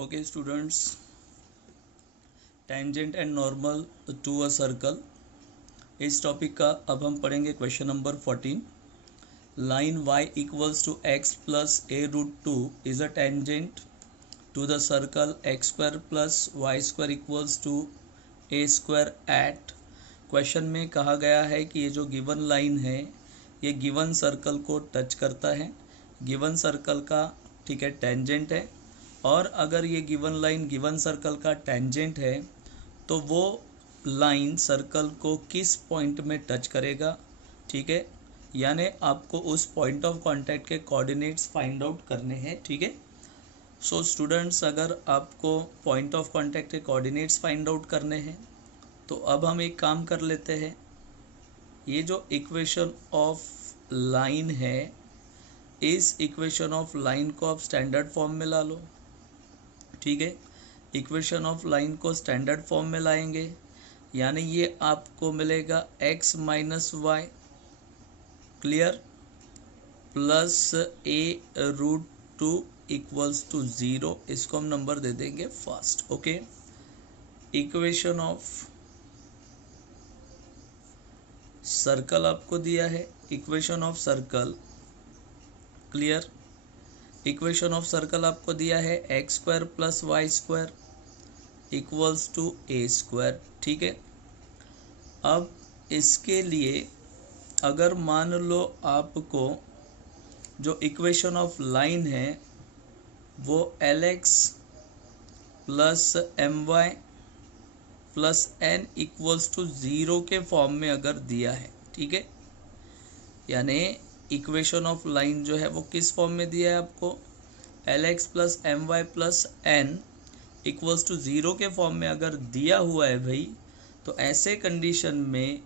Okay students, tangent and normal to a circle, इस topic का अब हम पढ़ेंगे question number 14। Line y equals to x plus a root 2 is a tangent to the circle x square plus Y square equals to a square at. Question में कहा गया है कि ये जो गिवन लाइन है ये गिवन सर्कल को टच करता है, गिवन सर्कल का ठीक है टेंजेंट है, और अगर ये गिवन लाइन गिवन सर्कल का टेंजेंट है तो वो लाइन सर्कल को किस पॉइंट में टच करेगा, ठीक है, यानी आपको उस पॉइंट ऑफ कांटेक्ट के कोऑर्डिनेट्स फाइंड आउट करने हैं। ठीक है, सो स्टूडेंट्स, अगर आपको पॉइंट ऑफ कांटेक्ट के कोऑर्डिनेट्स फाइंड आउट करने हैं तो अब हम एक काम कर लेते हैं। ये जो इक्वेशन ऑफ लाइन है, इस इक्वेशन ऑफ लाइन को आप स्टैंडर्ड फॉर्म में ला लो। ठीक है, इक्वेशन ऑफ लाइन को स्टैंडर्ड फॉर्म में लाएंगे, यानी ये आपको मिलेगा x minus y clear plus a root 2 equals to 0। इसको हम नंबर दे देंगे first. Okay, equation of circle आपको दिया है, equation of circle clear, equation of circle आपको दिया है x square plus Y square equals to A square. ठीक है, अब इसके लिए अगर मान लो आपको जो इक्वेशन ऑफ लाइन है वो L x plus M y plus N equals to 0 के फॉर्म में अगर दिया है, ठीक है, यानी इक्वेशन ऑफ लाइन जो है वो किस फॉर्म में दिया है आपको, L x plus M y plus N equals to 0 के फॉर्म में अगर दिया हुआ है भाई, तो ऐसे कंडीशन में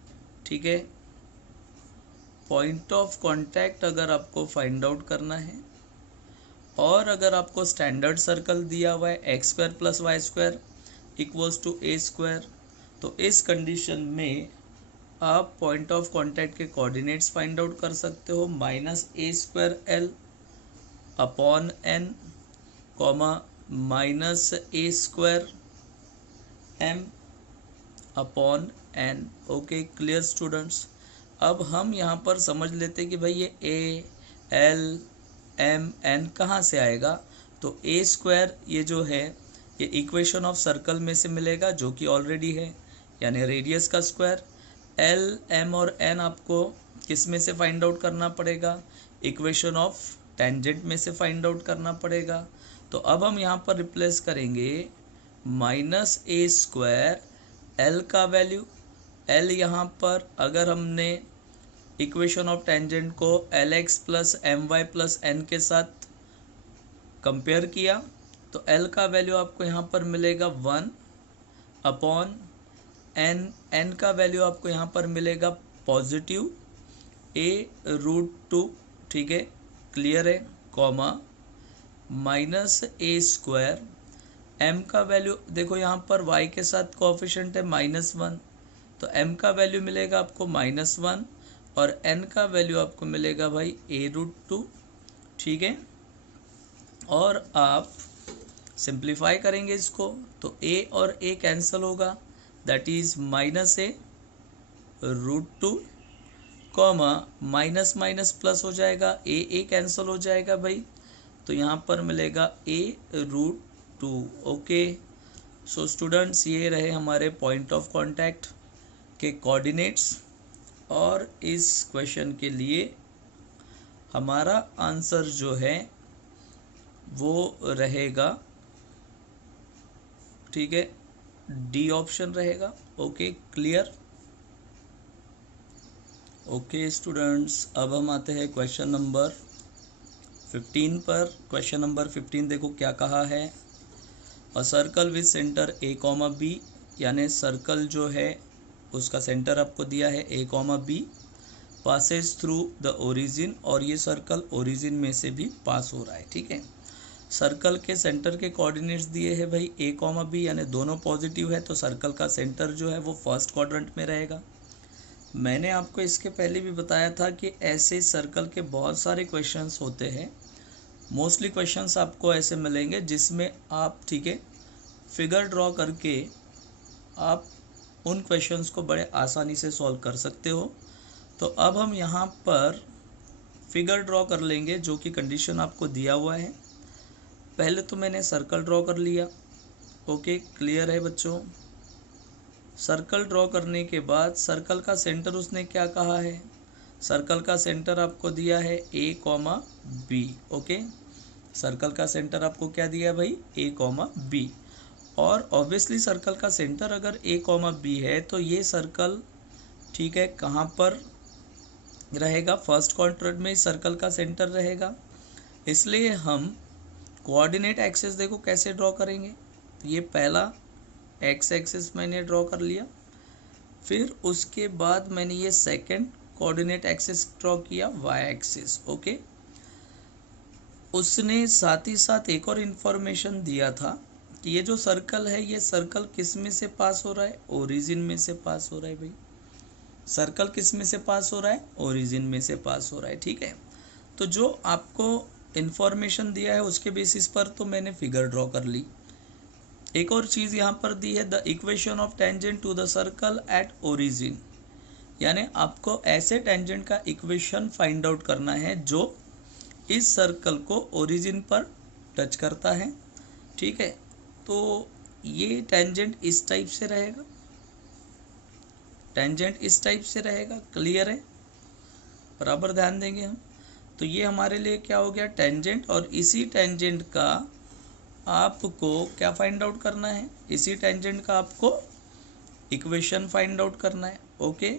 ठीक है पॉइंट ऑफ कांटेक्ट अगर आपको फाइंड आउट करना है और अगर आपको स्टैंडर्ड सर्कल दिया हुआ है x square plus Y square equals to A square, तो इस कंडीशन में आप पॉइंट ऑफ कांटेक्ट के कोऑर्डिनेट्स फाइंड आउट कर सकते हो, माइनस ए square L upon N comma minus ए square M upon N. Okay clear students, अब हम यहाँ पर समझ लेते हैं कि भाई ये ए एल एम एन कहाँ से आएगा, तो ए स्क्वायर ये जो है ये इक्वेशन ऑफ सर्कल में से मिलेगा जो कि ऑलरेडी है, यानी रेडियस का स्क्वायर। एल एम और एन आपको किस में से फाइंड आउट करना पड़ेगा, इक्वेशन ऑफ टेंजेंट में से फाइंड आउट करना पड़ेगा। तो अब हम यहाँ पर रिप्लेस करेंगे माइनस ए स्क्वायर एल का वैल्यू, एल यहाँ पर अगर हमने इक्वेशन ऑफ टेंजेंट को L x plus M y plus N के साथ कंपेयर किया तो एल का वैल्यू आपको यहाँ पर मिलेगा 1 अपॉन एन, एन का वैल्यू आपको यहाँ पर मिलेगा पॉजिटिव ए रूट 2, ठीक है क्लियर है, कॉमा माइनस ए स्क्वायर एम का वैल्यू देखो यहाँ पर y के साथ कोएफिशिएंट है -1, तो m का वैल्यू मिलेगा आपको -1 और n का वैल्यू आपको मिलेगा भाई a रूट 2। ठीक है, और आप सिंप्लीफाई करेंगे इसको तो a और a कैंसिल होगा, that is minus a root 2 comma minus minus plus हो जाएगा, a कैंसिल हो जाएगा भाई, तो यहाँ पर मिलेगा a root 2। Okay, so students ये रहे हमारे पॉइंट ऑफ कांटेक्ट के कोऑर्डिनेट्स, और इस क्वेश्चन के लिए हमारा आंसर जो है वो रहेगा, ठीक है, डी ऑप्शन रहेगा। Okay clear. ओके स्टूडेंट्स, अब हम आते हैं क्वेश्चन नंबर 15 पर। क्वेश्चन नंबर 15 देखो क्या कहा है, a circle with centre A comma B, यानी सर्कल जो है उसका सेंटर आपको दिया है A comma B, passes through the origin, और ये सर्कल ओरिजिन में से भी पास हो रहा है। ठीक है, सर्कल के सेंटर के कोऑर्डिनेट्स दिए हैं भाई ए कॉमा बी, यानी दोनों पॉजिटिव है, तो सर्कल का सेंटर जो है वो फर्स्ट क्वाड्रेंट में रहेगा। मैंने आपको इसके पहले भी बताया था कि ऐसे सर्कल के बहुत सारे क्वेश्चंस होते हैं मोस्टली क्वेश्चंस आपको ऐसे मिलेंगे जिसमें आप, ठीक है, फिगर ड्रॉ करके आप उन क्वेश्चंस को बड़े आसानी से सॉल्व कर सकते हो। तो अब हम यहाँ पर फिगर ड्रॉ कर लेंगे जो कि कंडीशन आपको दिया हुआ है। पहले तो मैंने सर्कल ड्रॉ कर लिया। ओके, क्लियर है बच्चों? सर्कल ड्रॉ करने के बाद सर्कल का सेंटर उसने क्या कहा है? सर्कल का सेंटर आपको दिया है A, B। ओके, सर्कल का सेंटर आपको क्या दिया है भाई? A, B। और ऑब्वियसली सर्कल का सेंटर अगर A, B है तो ये सर्कल, ठीक है, कहाँ पर रहेगा? फर्स्ट क्वाड्रेंट में सर्कल का सेंटर रहेगा। इसलिए हम कोऑर्डिनेट एक्सिस देखो कैसे ड्रॉ करेंगे। तो ये पहला एक्स एक्सिस मैंने ड्रॉ कर लिया, फिर उसके बाद मैंने ये सेकंड कोऑर्डिनेट एक्सिस ड्रॉ किया, वाई एक्सिस। ओके, उसने साथ ही साथ एक और इन्फॉर्मेशन दिया था कि ये जो सर्कल है, ये सर्कल किस में से पास हो रहा है? ओरिजिन में से पास हो रहा है भाई। सर्कल किस में से पास हो रहा है? ओरिजिन में से पास हो रहा है, ठीक है। तो जो आपको इन्फॉर्मेशन दिया है उसके बेसिस पर तो मैंने फिगर ड्रॉ कर ली। एक और चीज़ यहाँ पर दी है, the equation of tangent to the circle at origin, यानी आपको ऐसे टेंजेंट का इक्वेशन फाइंड आउट करना है जो इस सर्कल को ओरिजिन पर टच करता है, ठीक है। तो ये टेंजेंट इस टाइप से रहेगा, टेंजेंट इस टाइप से रहेगा। क्लियर है? बराबर ध्यान देंगे हम। तो ये हमारे लिए क्या हो गया? टेंजेंट। और इसी टेंजेंट का आपको क्या फाइंड आउट करना है? इसी टेंजेंट का आपको इक्वेशन फाइंड आउट करना है। ओके,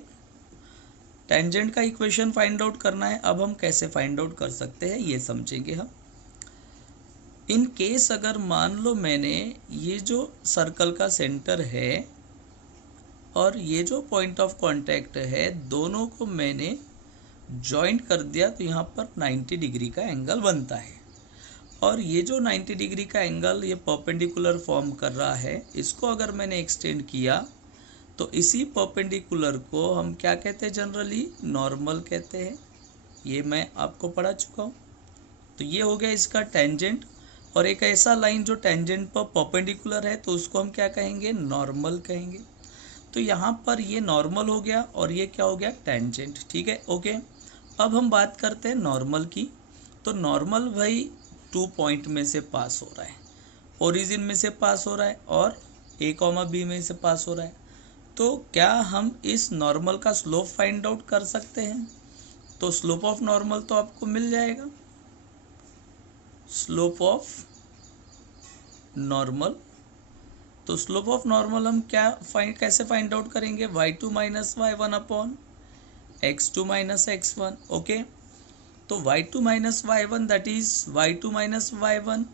टेंजेंट का इक्वेशन फाइंड आउट करना है। अब हम कैसे फाइंड आउट कर सकते हैं ये समझेंगे हम। इन केस अगर मान लो मैंने ये जो सर्कल का सेंटर है और ये जो पॉइंट ऑफ कांटेक्ट है, दोनों को मैंने जॉइंट कर दिया तो यहाँ पर 90 डिग्री का एंगल बनता है। और ये जो 90 डिग्री का एंगल ये परपेंडिकुलर फॉर्म कर रहा है, इसको अगर मैंने एक्सटेंड किया तो इसी परपेंडिकुलर को हम क्या कहते हैं? जनरली नॉर्मल कहते हैं। ये मैं आपको पढ़ा चुका हूँ। तो ये हो गया इसका टेंजेंट। और एक ऐसा लाइन जो टेंजेंट पर परपेंडिकुलर है तो उसको हम क्या कहेंगे? नॉर्मल कहेंगे। तो यहाँ पर ये नॉर्मल हो गया और ये क्या हो गया? टेंजेंट, ठीक है। ओके, अब हम बात करते हैं नॉर्मल की। तो नॉर्मल भाई 2 पॉइंट में से पास हो रहा है, ओरिजिन में से पास हो रहा है और A, B में से पास हो रहा है। तो क्या हम इस नॉर्मल का स्लोप फाइंड आउट कर सकते हैं? तो स्लोप ऑफ नॉर्मल तो आपको मिल जाएगा। स्लोप ऑफ नॉर्मल, तो स्लोप ऑफ नॉर्मल हम कैसे फाइंड आउट करेंगे? y2 minus y1 upon x2 minus x1। Okay, तो y2 minus y1 that is y2 minus y1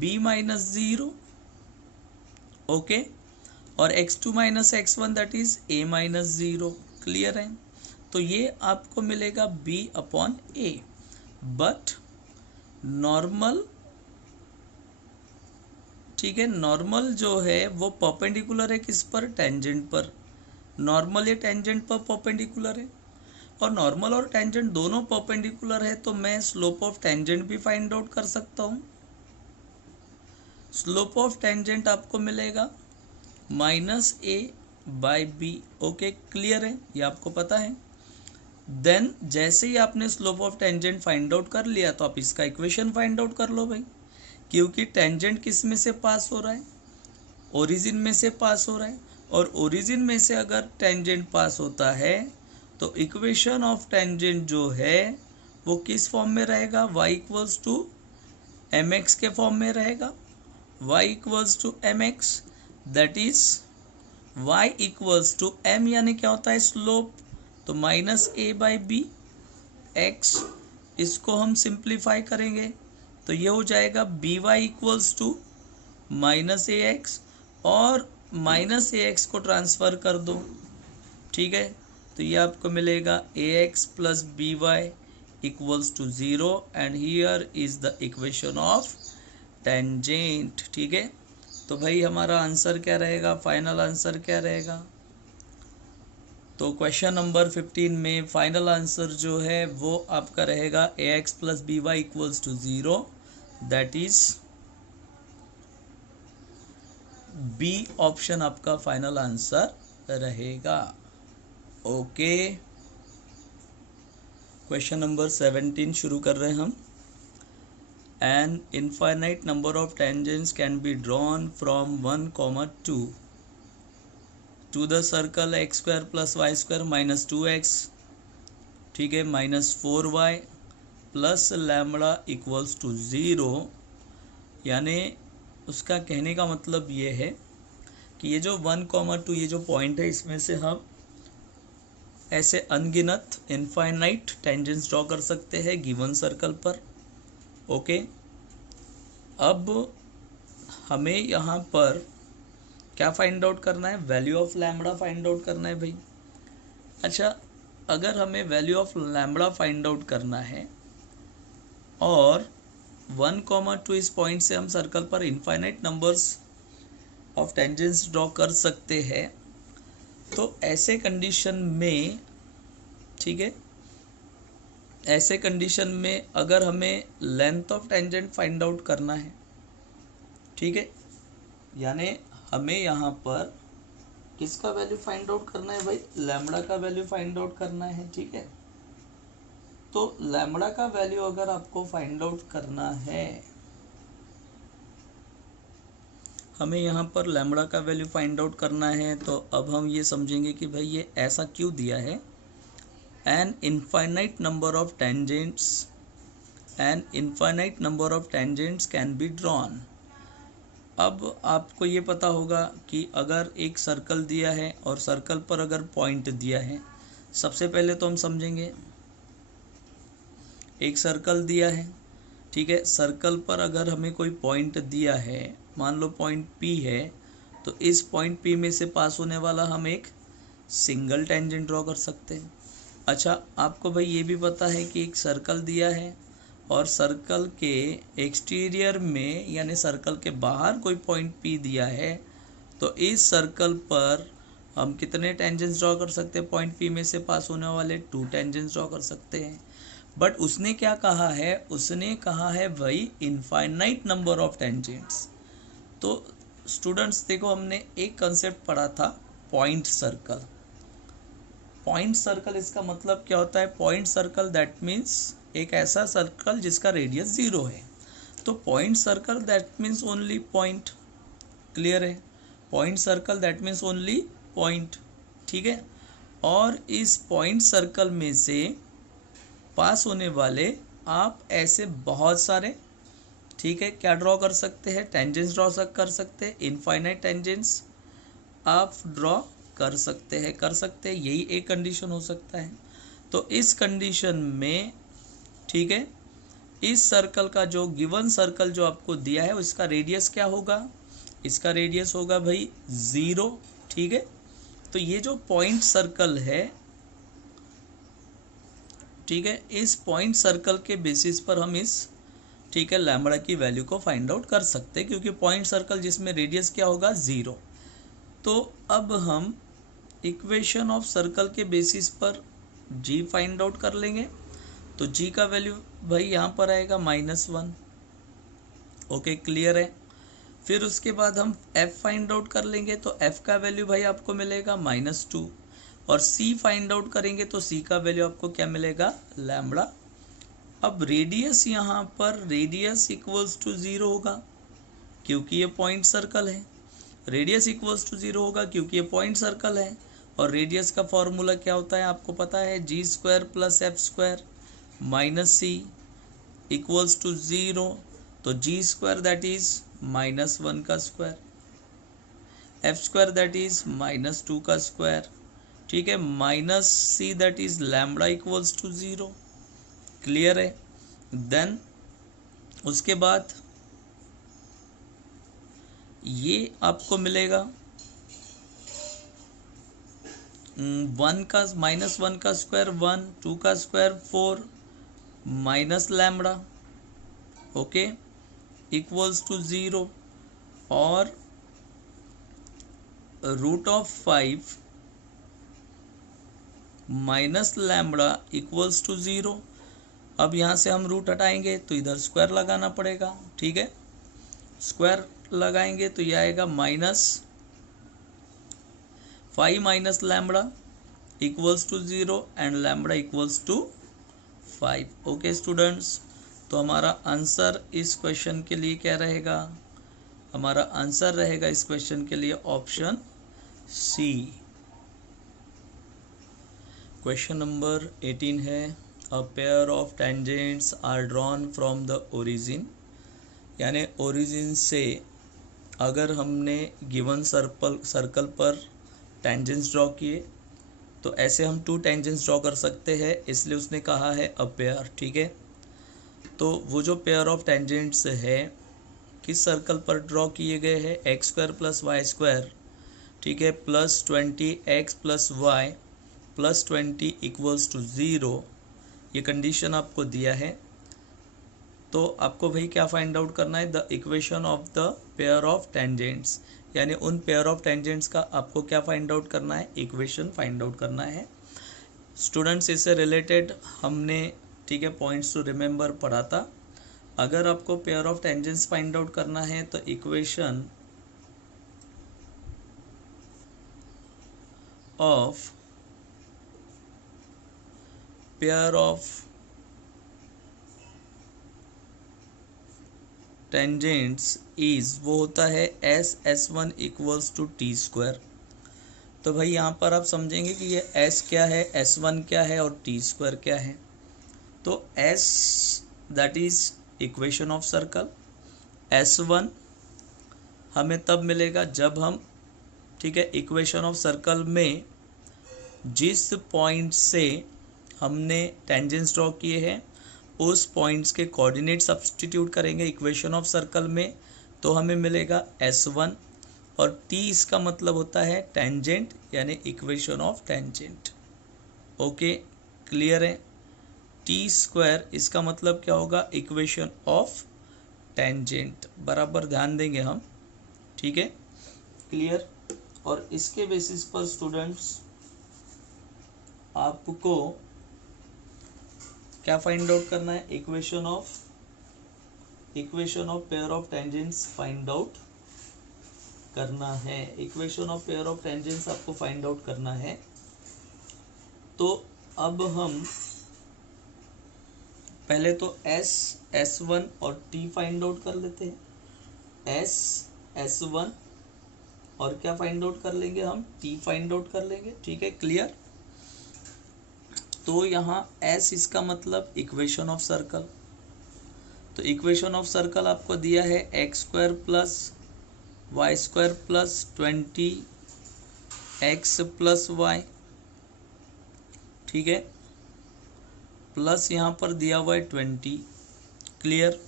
b minus 0। Okay, और x2 minus x1 that is a minus 0। Clear है? तो ये आपको मिलेगा b upon a। But normal, ठीक है, normal जो है वो परपेंडिकुलर है किस पर? टेंजेंट पर। नॉर्मल ये टेंजेंट पर परपेंडिकुलर है और नॉर्मल और टेंजेंट दोनों परपेंडिकुलर है, तो मैं स्लोप ऑफ टेंजेंट भी फाइंड आउट कर सकता हूँ। स्लोप ऑफ टेंजेंट आपको मिलेगा minus a by B. Okay, clear है? ये आपको पता है। देन जैसे ही आपने slope of tangent find out कर लिया तो आप इसका इक्वेशन फाइंड आउट कर लो भाई, क्योंकि टेंजेंट किस में से पास हो रहा है? ओरिजिन में से पास हो रहा है। और ओरिजिन में से अगर टेंजेंट पास होता है तो इक्वेशन ऑफ टेंजेंट जो है वो किस फॉर्म में रहेगा? y इक्वल्स टू mx के फॉर्म में रहेगा। y equals to mx that is y equals to m, यानी क्या होता है? स्लोप। तो minus a by B x, इसको हम सिंप्लीफाई करेंगे तो ये हो जाएगा B Y equals to minus A X, और माइनस ए एक्स को ट्रांसफ़र कर दो, ठीक है। तो ये आपको मिलेगा A X plus B Y equals to 0 and here is the equation of tangent, ठीक है। तो भाई हमारा आंसर क्या रहेगा? फाइनल आंसर क्या रहेगा? तो क्वेश्चन नंबर 15 में फाइनल आंसर जो है वो आपका रहेगा ax plus B Y equals to 0, that is B option आपका फाइनल आंसर रहेगा। ओके, क्वेश्चन नंबर 17 शुरू कर रहे हैं हम। An infinite number of tangents can be drawn from 1, 2 to the circle x square plus Y square minus 2x, ठीक है, minus 4y plus lambda equals to 0। यानी उसका कहने का मतलब ये है कि ये जो 1, 2 ये जो पॉइंट है इसमें से हम ऐसे अनगिनत इनफाइनाइट टेंजेंट्स ड्रॉ कर सकते हैं गिवन सर्कल पर। ओके, अब हमें यहाँ पर क्या फाइंड आउट करना है? Value of lambda find out करना है भाई। अच्छा, अगर हमें value of lambda find out करना है और 1, 2 इस पॉइंट से हम सर्कल पर infinite numbers of tangents draw कर सकते हैं, तो ऐसे कंडीशन में, ठीक है, ऐसे कंडीशन में अगर हमें length of tangent find out करना है, ठीक है, यानी हमें यहाँ पर किसका वैल्यू फाइंड आउट करना है भाई? लैम्बडा का वैल्यू फाइंड आउट करना है, ठीक है। तो लैम्बडा का वैल्यू अगर आपको फाइंड आउट करना है, हमें यहाँ पर लैम्बडा का वैल्यू फाइंड आउट करना है, तो अब हम ये समझेंगे कि भाई ये ऐसा क्यों दिया है। N infinite number of tangents can be drawn. अब आपको ये पता होगा कि अगर एक सर्कल दिया है और सर्कल पर अगर पॉइंट दिया है, सबसे पहले तो हम समझेंगे एक सर्कल दिया है, ठीक है, सर्कल पर अगर हमें कोई पॉइंट दिया है, मान लो पॉइंट P है, तो इस पॉइंट P में से पास होने वाला हम एक सिंगल टेंजेंट ड्रॉ कर सकते हैं। अच्छा, आपको भाई ये भी पता है कि एक सर्कल दिया है और सर्कल के एक्सटीरियर में यानी सर्कल के बाहर कोई पॉइंट P दिया है, तो इस सर्कल पर हम कितने टेंजेंट्स ड्रॉ कर सकते हैं? पॉइंट P में से पास होने वाले 2 टेंजेंट्स ड्रॉ कर सकते हैं। बट उसने क्या कहा है? उसने कहा है भाई इनफाइनाइट नंबर ऑफ टेंजेंट्स। तो स्टूडेंट्स देखो, हमने एक कंसेप्ट पढ़ा था पॉइंट सर्कल। पॉइंट सर्कल इसका मतलब क्या होता है? पॉइंट सर्कल दैट मीन्स एक ऐसा सर्कल जिसका रेडियस 0 है। तो point circle that means only point, clear है? Point circle that means only point, ठीक है। और इस पॉइंट सर्कल में से पास होने वाले आप ऐसे बहुत सारे, ठीक है, क्या ड्रॉ कर सकते हैं? टेंजेंट्स ड्रॉ कर सकते हैं, इनफाइनाइट टेंजेंट्स आप ड्रॉ कर सकते हैं, यही एक कंडीशन हो सकता है। तो इस कंडीशन में, ठीक है, इस सर्कल का जो गिवन सर्कल जो आपको दिया है उसका रेडियस क्या होगा? इसका रेडियस होगा भाई 0, ठीक है। तो ये जो पॉइंट सर्कल है, ठीक है, इस पॉइंट सर्कल के बेसिस पर हम इस, ठीक है, लैम्बडा की वैल्यू को फाइंड आउट कर सकते हैं, क्योंकि पॉइंट सर्कल जिसमें रेडियस क्या होगा? 0। तो अब हम इक्वेशन ऑफ सर्कल के बेसिस पर g फाइंड आउट कर लेंगे। तो g का वैल्यू भाई यहाँ पर आएगा -1। ओके, क्लियर है? फिर उसके बाद हम f फाइंड आउट कर लेंगे, तो f का वैल्यू भाई आपको मिलेगा -2। और c फाइंड आउट करेंगे तो c का वैल्यू आपको क्या मिलेगा? लैम्बडा। अब रेडियस यहाँ पर रेडियस इक्वल्स टू 0 होगा क्योंकि ये पॉइंट सर्कल है। रेडियस इक्वल्स टू 0 होगा क्योंकि ये पॉइंट सर्कल है। और रेडियस का फॉर्मूला क्या होता है आपको पता है? g² + f² - c equals to 0। तो g² दैट इज -1 का स्क्वायर, f² दैट इज -2 का स्क्वायर, ठीक है, -c that is lambda equals to 0, clear है? देन उसके बाद ये आपको मिलेगा 1 का -1 का स्क्वायर 1, 2 का square 4 minus lambda, okay, equals to 0। और √5 माइनस लैम्बडा इक्वल्स टू 0। अब यहाँ से हम रूट हटाएंगे तो इधर स्क्वायर लगाना पड़ेगा, ठीक है। स्क्वायर लगाएंगे तो ये आएगा -5 minus lambda equals to 0 and lambda equals to 5। Okay students, तो हमारा आंसर इस क्वेश्चन के लिए क्या रहेगा? हमारा आंसर रहेगा इस क्वेश्चन के लिए ऑप्शन सी। क्वेश्चन नंबर 18 है, a pair of tangents are drawn from the origin, यानी ओरिजिन से अगर हमने गिवन सर्कल पर टेंजेंट्स ड्रॉ किए तो ऐसे हम 2 टेंजेंट्स ड्रॉ कर सकते हैं, इसलिए उसने कहा है अ पेयर, ठीक है। तो वो जो पेयर ऑफ टेंजेंट्स है किस सर्कल पर ड्रॉ किए गए हैं? x² + y², ठीक है, +20x + y +20 इक्वल्स टू 0। ये कंडीशन आपको दिया है, तो आपको भाई क्या फाइंड आउट करना है? The equation of the pair of tangents, यानी उन पेयर ऑफ टेंजेंट्स का आपको क्या फाइंड आउट करना है? इक्वेशन फाइंड आउट करना है। स्टूडेंट्स, इससे रिलेटेड हमने, ठीक है, पॉइंट्स टू रिमेंबर पढ़ा था। अगर आपको pair of tangents find out करना है तो equation of pair of tangents is, वो होता है S1 इक्वल्स टू t²। तो भाई यहाँ पर आप समझेंगे कि ये S क्या है, S1 क्या है और t² क्या है। तो S that is equation of circle, S1 हमें तब मिलेगा जब हम, ठीक है, इक्वेशन ऑफ सर्कल में जिस पॉइंट से हमने टेंजेंट्स ड्रॉ किए हैं उस पॉइंट्स के कोऑर्डिनेट सब्स्टिट्यूट करेंगे इक्वेशन ऑफ सर्कल में, तो हमें मिलेगा S1। और T इसका मतलब होता है टेंजेंट, यानी equation of tangent. Okay, clear है? t² इसका मतलब क्या होगा? Equation of tangent. बराबर ध्यान देंगे हम, ठीक है, क्लियर। और इसके बेसिस पर स्टूडेंट्स आपको क्या फाइंड आउट करना है? Equation of pair of tangents find out करना है। Equation of pair of tangents आपको फाइंड आउट करना है। तो अब हम पहले तो S1 और T फाइंड आउट कर लेते हैं। S1 और क्या फाइंड आउट कर लेंगे हम? T फाइंड आउट कर लेंगे, ठीक है, क्लियर। तो यहाँ S इसका मतलब इक्वेशन ऑफ सर्कल, तो इक्वेशन ऑफ सर्कल आपको दिया है x² + y² + 20x + y, ठीक है, प्लस यहाँ पर दिया हुआ है 20, क्लियर।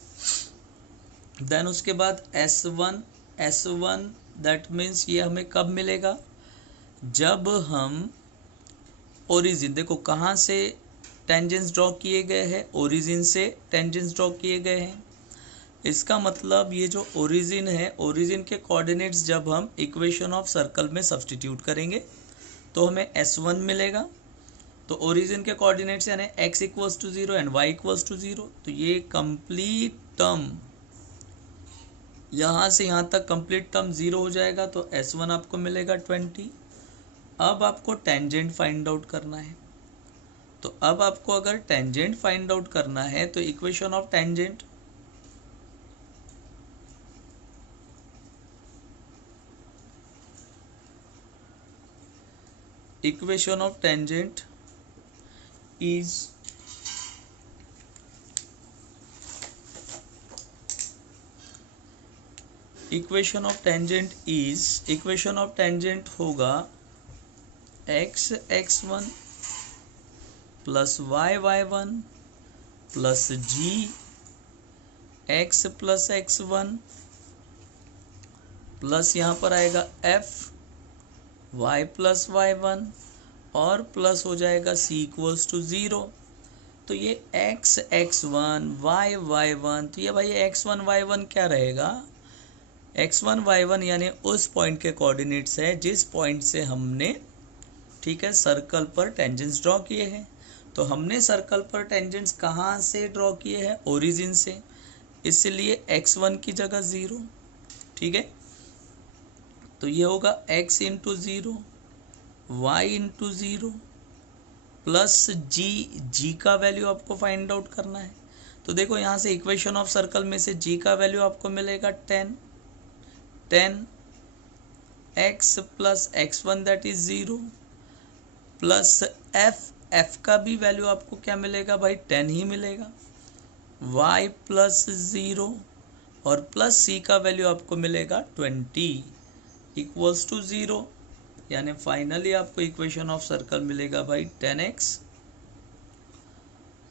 देन उसके बाद S1 दैट मीन्स ये हमें कब मिलेगा? जब हम ओरिजिन, देखो कहाँ से टेंजेंट्स ड्रॉ किए गए हैं? ओरिजिन से टेंजेंट्स ड्रॉ किए गए हैं। इसका मतलब ये जो ओरिजिन है, ओरिजिन के कोऑर्डिनेट्स जब हम इक्वेशन ऑफ सर्कल में सब्स्टिट्यूट करेंगे तो हमें S1 मिलेगा। तो ओरिजिन के कोऑर्डिनेट्स यानी x = 0 एंड y = 0, तो ये कंप्लीट टर्म यहाँ से यहाँ तक कंप्लीट टर्म 0 हो जाएगा, तो S1 आपको मिलेगा 20। अब आपको टेंजेंट फाइंड आउट करना है। तो अब आपको अगर टेंजेंट फाइंड आउट करना है तो equation of tangent, equation of tangent is equation of tangent होगा x(x1) + y(y1) + g x + x1 plus यहाँ पर आएगा f y + y1 और प्लस हो जाएगा c = 0। तो ये x(x1) y(y1), तो ये भाई x1 y1 क्या रहेगा? x1 y1 यानी उस पॉइंट के कोऑर्डिनेट्स है जिस पॉइंट से हमने ठीक है, सर्कल पर टेंजेंट्स ड्रॉ किए हैं। तो हमने सर्कल पर टेंजेंट्स कहाँ से ड्रॉ किए हैं? ओरिजिन से, इसलिए x1 की जगह 0। ठीक है, तो ये होगा x into 0, y into 0 plus G का वैल्यू आपको फाइंड आउट करना है। तो देखो यहाँ से इक्वेशन ऑफ सर्कल में से जी का वैल्यू आपको मिलेगा 10 x plus x1 that is 0 plus F का भी वैल्यू आपको क्या मिलेगा भाई? 10 ही मिलेगा। y प्लस 0 और प्लस सी का वैल्यू आपको मिलेगा 20 इक्वल्स टू 0, यानी फाइनली आपको इक्वेशन ऑफ सर्कल मिलेगा भाई 10x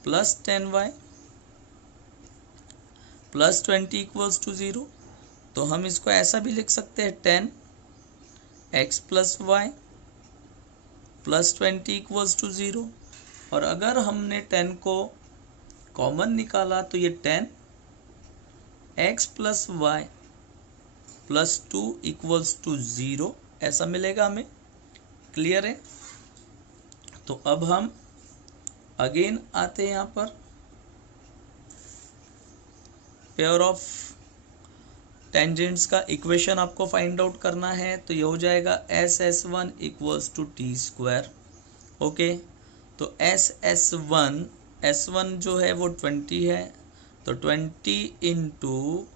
plus 10y plus 20 equals to 0। तो हम इसको ऐसा भी लिख सकते हैं 10x plus y plus 20 equals to 0। और अगर हमने 10 को कॉमन निकाला तो ये 10x plus y plus 2 equals to 0 ऐसा मिलेगा हमें। क्लियर है? तो अब हम अगेन आते हैं यहाँ पर, पेयर ऑफ टेंजेंट्स का इक्वेशन आपको फाइंड आउट करना है। तो ये हो जाएगा SS1 equals to T square. Okay, तो S1 जो है वो 20 है, तो 20 into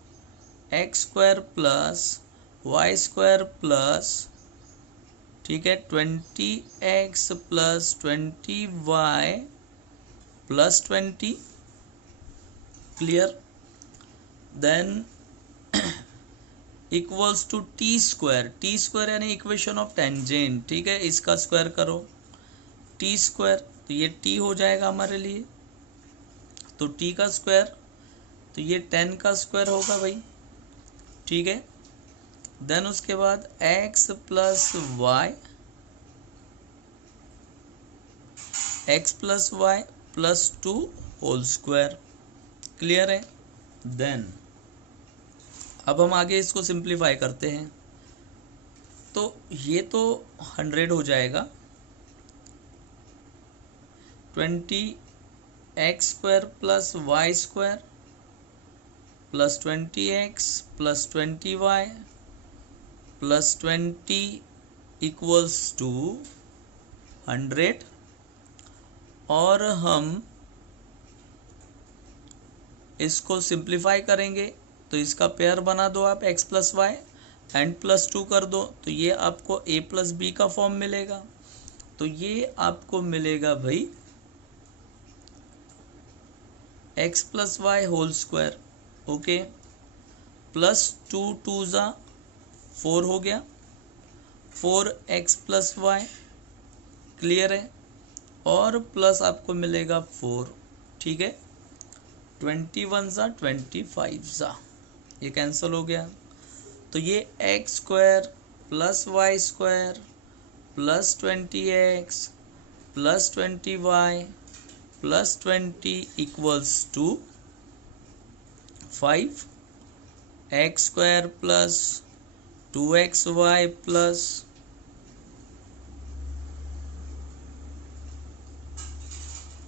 x square plus Y square plus, ठीक है, 20x plus 20y plus 20। Clear? Then equals to T square यानी इक्वेशन ऑफ टेंजेंट। ठीक है, इसका स्क्वायर करो टी स्क्वायर, तो ये टी हो जाएगा हमारे लिए। तो टी का स्क्वायर, तो ये 10 का स्क्वायर होगा भाई। ठीक है, देन उसके बाद x plus y plus 2 whole square. Clear है? देन अब हम आगे इसको सिंप्लीफाई करते हैं। तो ये तो 100 हो जाएगा, 20x square plus Y square plus 20x plus 20y plus 20 equals to 100। और हम इसको सिंप्लीफाई करेंगे तो इसका पेयर बना दो आप, x plus y and plus 2 कर दो, तो ये आपको a प्लस बी का फॉर्म मिलेगा। तो ये आपको मिलेगा भाई x plus y whole square. Okay, plus 2 2 ज़ा 4 हो गया, 4x प्लस वाई। क्लियर है? और प्लस आपको मिलेगा 4। ठीक है, 21 ज़ा 25 ज़ा, ये कैंसिल हो गया। तो ये x square plus Y square plus 20x plus 20y plus 20 equals to 5। X square plus 2xy प्लस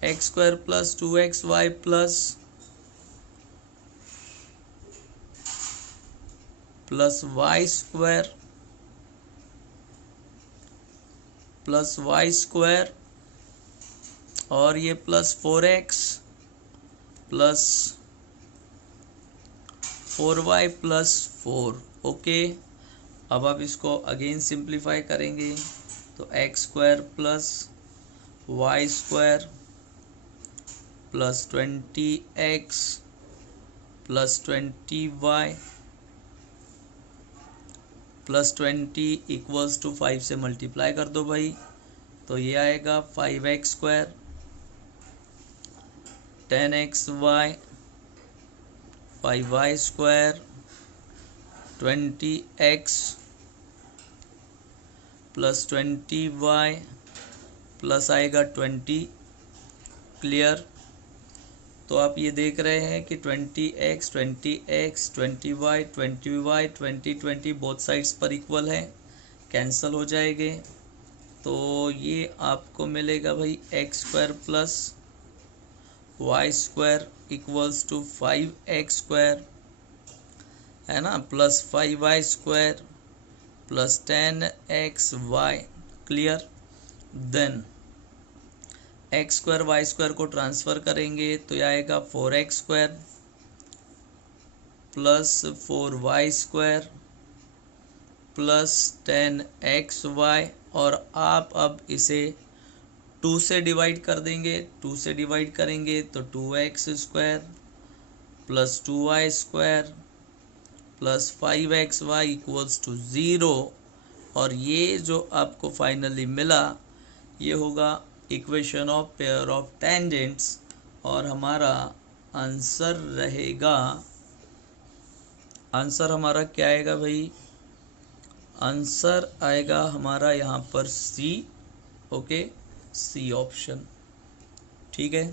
x square plus 2xy plus Y square और ये plus 4x plus 4y plus 4। Okay, अब आप इसको अगेन सिंप्लीफाई करेंगे तो x square plus Y square plus 20x plus 20y plus 20 equals to 5 से multiply कर दो भाई, तो ये आएगा 5x square 10xy 5y square 20x plus 20y plus आएगा 20। क्लियर? तो आप ये देख रहे हैं कि 20x 20y 20 बोथ साइड्स पर इक्वल है, कैंसल हो जाएंगे। तो ये आपको मिलेगा भाई x square plus Y square equals to 5x² है ना, plus 5y² plus 10xy। Clear. Then x square y square को ट्रांसफ़र करेंगे तो यह आएगा 4x² plus 4y² plus 10xy। और आप अब इसे 2 से डिवाइड कर देंगे, 2 से डिवाइड करेंगे तो 2x² plus 2y² plus 5xy equals to 0। और ये जो आपको फाइनली मिला ये होगा equation of pair of tangents. और हमारा आंसर रहेगा, आंसर हमारा क्या आएगा भाई, आंसर आएगा हमारा यहाँ पर सी। Okay, C option. ठीक है।